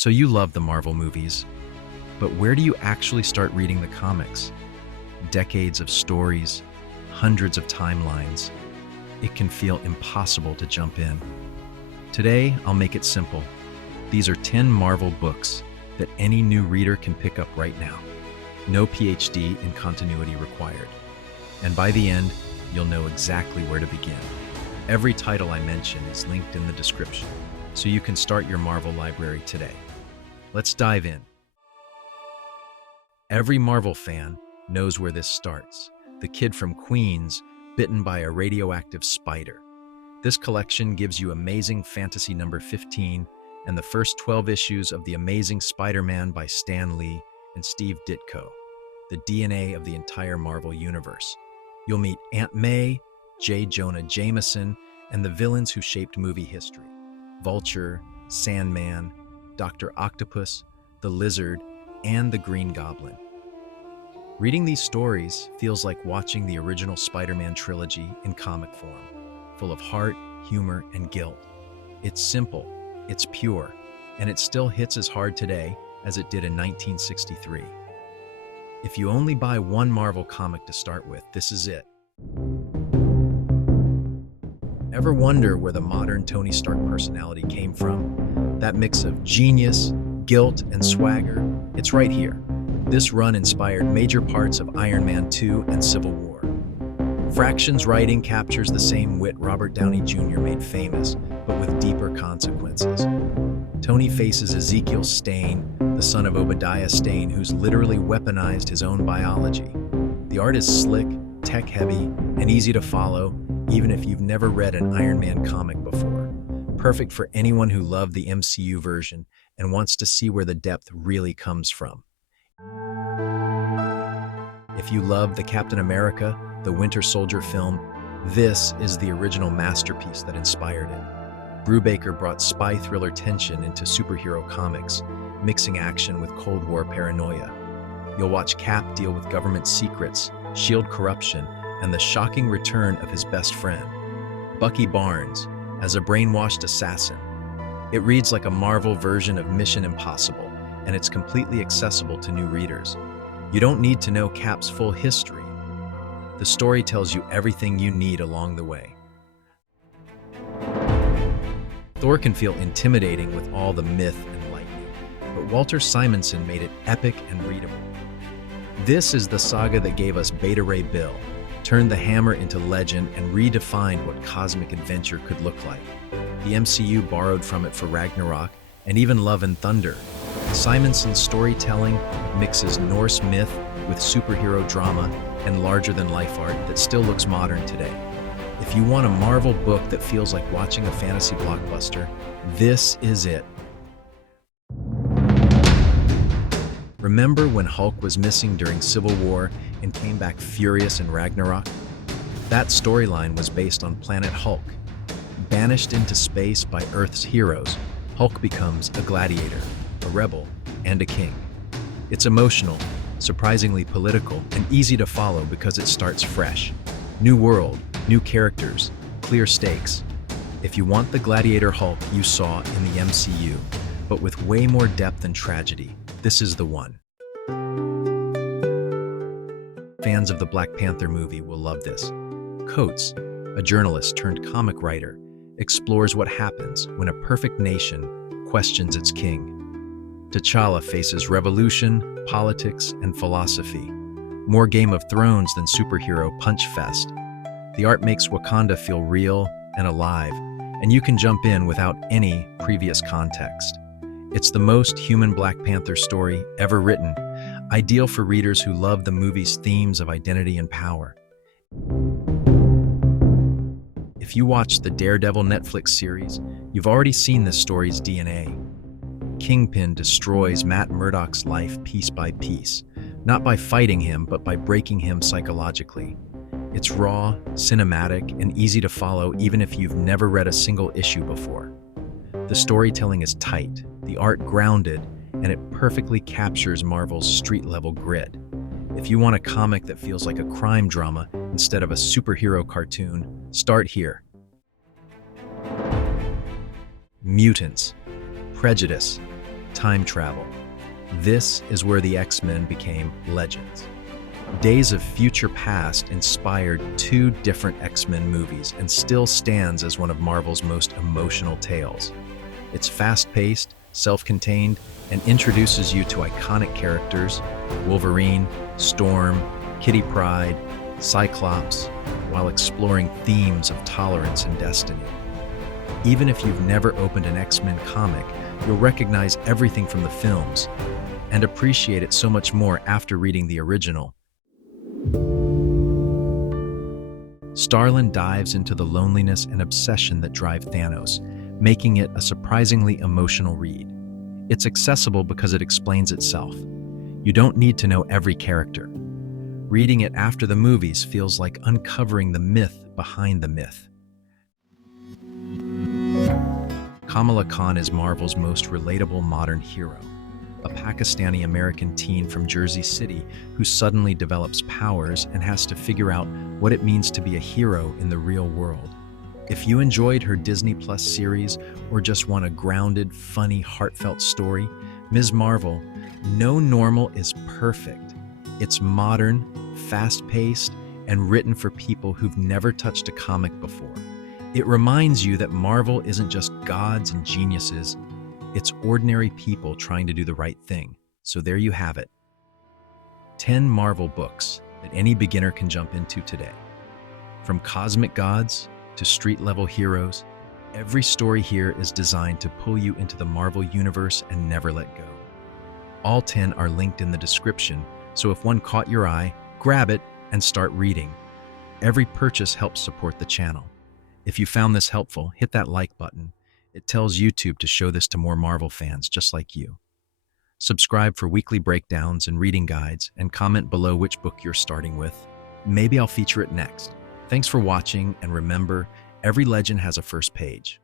So you love the Marvel movies, but where do you actually start reading the comics? Decades of stories, hundreds of timelines. It can feel impossible to jump in. Today, I'll make it simple. These are 10 Marvel books that any new reader can pick up right now. No PhD in continuity required. And by the end, you'll know exactly where to begin. Every title I mention is linked in the description, so you can start your Marvel library today. Let's dive in. Every Marvel fan knows where this starts. The kid from Queens, bitten by a radioactive spider. This collection gives you Amazing Fantasy number 15 and the first 12 issues of The Amazing Spider-Man by Stan Lee and Steve Ditko, the DNA of the entire Marvel universe. You'll meet Aunt May, J. Jonah Jameson, and the villains who shaped movie history. Vulture, Sandman, Dr. Octopus, the Lizard, and the Green Goblin. Reading these stories feels like watching the original Spider-Man trilogy in comic form, full of heart, humor, and guilt. It's simple, it's pure, and it still hits as hard today as it did in 1963. If you only buy one Marvel comic to start with, this is it. Ever wonder where the modern Tony Stark personality came from? That mix of genius, guilt, and swagger, it's right here. This run inspired major parts of Iron Man 2 and Civil War. Fraction's writing captures the same wit Robert Downey Jr. made famous, but with deeper consequences. Tony faces Ezekiel Stane, the son of Obadiah Stane, who's literally weaponized his own biology. The art is slick, tech-heavy, and easy to follow, even if you've never read an Iron Man comic before. Perfect for anyone who loved the MCU version and wants to see where the depth really comes from. If you love the Captain America, the Winter Soldier film, this is the original masterpiece that inspired it. Brubaker brought spy thriller tension into superhero comics, mixing action with Cold War paranoia. You'll watch Cap deal with government secrets, SHIELD corruption, and the shocking return of his best friend, Bucky Barnes, as a brainwashed assassin. It reads like a Marvel version of Mission Impossible, and it's completely accessible to new readers. You don't need to know Cap's full history. The story tells you everything you need along the way. Thor can feel intimidating with all the myth and lightning, but Walter Simonson made it epic and readable. This is the saga that gave us Beta Ray Bill, turned the hammer into legend, and redefined what cosmic adventure could look like. The MCU borrowed from it for Ragnarok and even Love and Thunder. Simonson's storytelling mixes Norse myth with superhero drama and larger-than-life art that still looks modern today. If you want a Marvel book that feels like watching a fantasy blockbuster, this is it. Remember when Hulk was missing during Civil War and came back furious in Ragnarok? That storyline was based on Planet Hulk. Banished into space by Earth's heroes, Hulk becomes a gladiator, a rebel, and a king. It's emotional, surprisingly political, and easy to follow because it starts fresh. New world, new characters, clear stakes. If you want the gladiator Hulk you saw in the MCU, but with way more depth and tragedy, this is the one. Fans of the Black Panther movie will love this. Coates, a journalist turned comic writer, explores what happens when a perfect nation questions its king. T'Challa faces revolution, politics, and philosophy. More Game of Thrones than superhero punch fest. The art makes Wakanda feel real and alive, and you can jump in without any previous context. It's the most human Black Panther story ever written, ideal for readers who love the movie's themes of identity and power. If you watch the Daredevil Netflix series, you've already seen this story's DNA. Kingpin destroys Matt Murdock's life piece by piece, not by fighting him, but by breaking him psychologically. It's raw, cinematic, and easy to follow even if you've never read a single issue before. The storytelling is tight, the art grounded, and it perfectly captures Marvel's street-level grit. If you want a comic that feels like a crime drama instead of a superhero cartoon, start here. Mutants, prejudice, Time travel. This is where the X-Men became legends. Days of Future Past inspired two different X-Men movies and still stands as one of Marvel's most emotional tales. It's fast-paced, self-contained, and introduces you to iconic characters: Wolverine, Storm, Kitty Pryde, Cyclops, while exploring themes of tolerance and destiny. Even if you've never opened an X-Men comic, you'll recognize everything from the films and appreciate it so much more after reading the original. Starlin dives into the loneliness and obsession that drive Thanos, making it a surprisingly emotional read. It's accessible because it explains itself. You don't need to know every character. Reading it after the movies feels like uncovering the myth behind the myth. Kamala Khan is Marvel's most relatable modern hero, a Pakistani-American teen from Jersey City who suddenly develops powers and has to figure out what it means to be a hero in the real world. If you enjoyed her Disney Plus series or just want a grounded, funny, heartfelt story, Ms. Marvel, no normal is perfect. It's modern, fast-paced, and written for people who've never touched a comic before. It reminds you that Marvel isn't just gods and geniuses, it's ordinary people trying to do the right thing. So there you have it. 10 Marvel books that any beginner can jump into today. From cosmic gods to street-level heroes, every story here is designed to pull you into the Marvel universe and never let go. All 10 are linked in the description, so if one caught your eye, grab it and start reading. Every purchase helps support the channel. If you found this helpful, hit that like button. It tells YouTube to show this to more Marvel fans just like you. Subscribe for weekly breakdowns and reading guides, and comment below which book you're starting with. Maybe I'll feature it next. Thanks for watching, and remember, every legend has a first page.